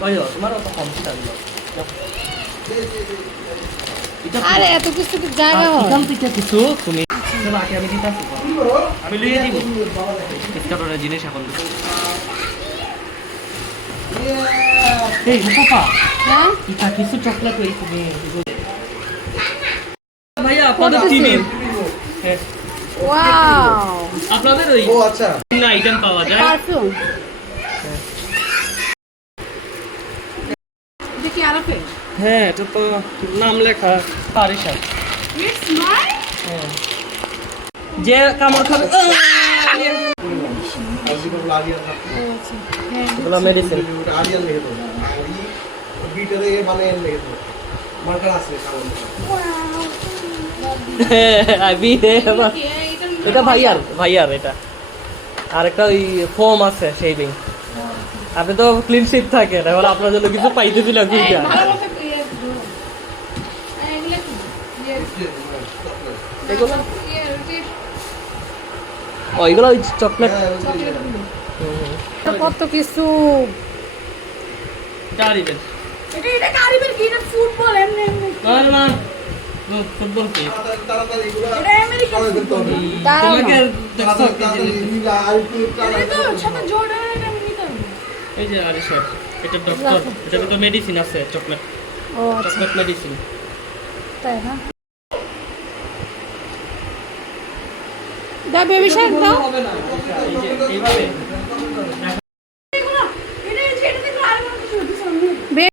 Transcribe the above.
ওই তোমার অত কম ছিল আরে এত কিছু তো জায়গা হয় এখান থেকে কিছু তুমি বাকি আমি দিতে আসবো আমি লইয়ে দিব ডিসকাউন্টের জিনিস এখন এই পাপা হ্যাঁ এটা কিছু চকলেট ওই তুমি ভাইয়া আপনাদের টিভির হ্যাঁ ওয়াও আপনাদের ওই ও আচ্ছা না আইটেম পাওয়া যায় পারফিউম দেখি আরফে হ্যাঁ এটা তো নাম লেখা পারিশা ইটস মাই যে কামড় খাবে আলজিবল আরিয়ান আচ্ছা হ্যাঁ এগুলো মেডিসিন আরিয়ান লিখে দাও বিটারে মানে লিখে দাও মার্কার আছে কারণ আবি এটা ভাইয়ার এটা আর একটা ওই ফোম আছে শেভিং আপনি তো ক্লিন শেপ থাকেন এখন আপনার জন্য কিছু পাইতেছিল দুইটা এগুলো ও এগুলো ওই চকলেট কত কিছু গাড়িবেন এটা কারিবের কি না ফুটবল এমনি এমনি না না ফুটবল কি তাড়াতাড়ি এগুলো এটা আমেরিকান ফুটবল তোমাকে এটা তো সাথে জর্ডানের এমনি তো এই যে আরে স্যার এটা ডক্টর এটা তো মেডিসিন আছে চকলেট ও আচ্ছা চকলেট মেডিসিন তাই না দা বেবি শার্ক দাও হবে না এই যে এইভাবে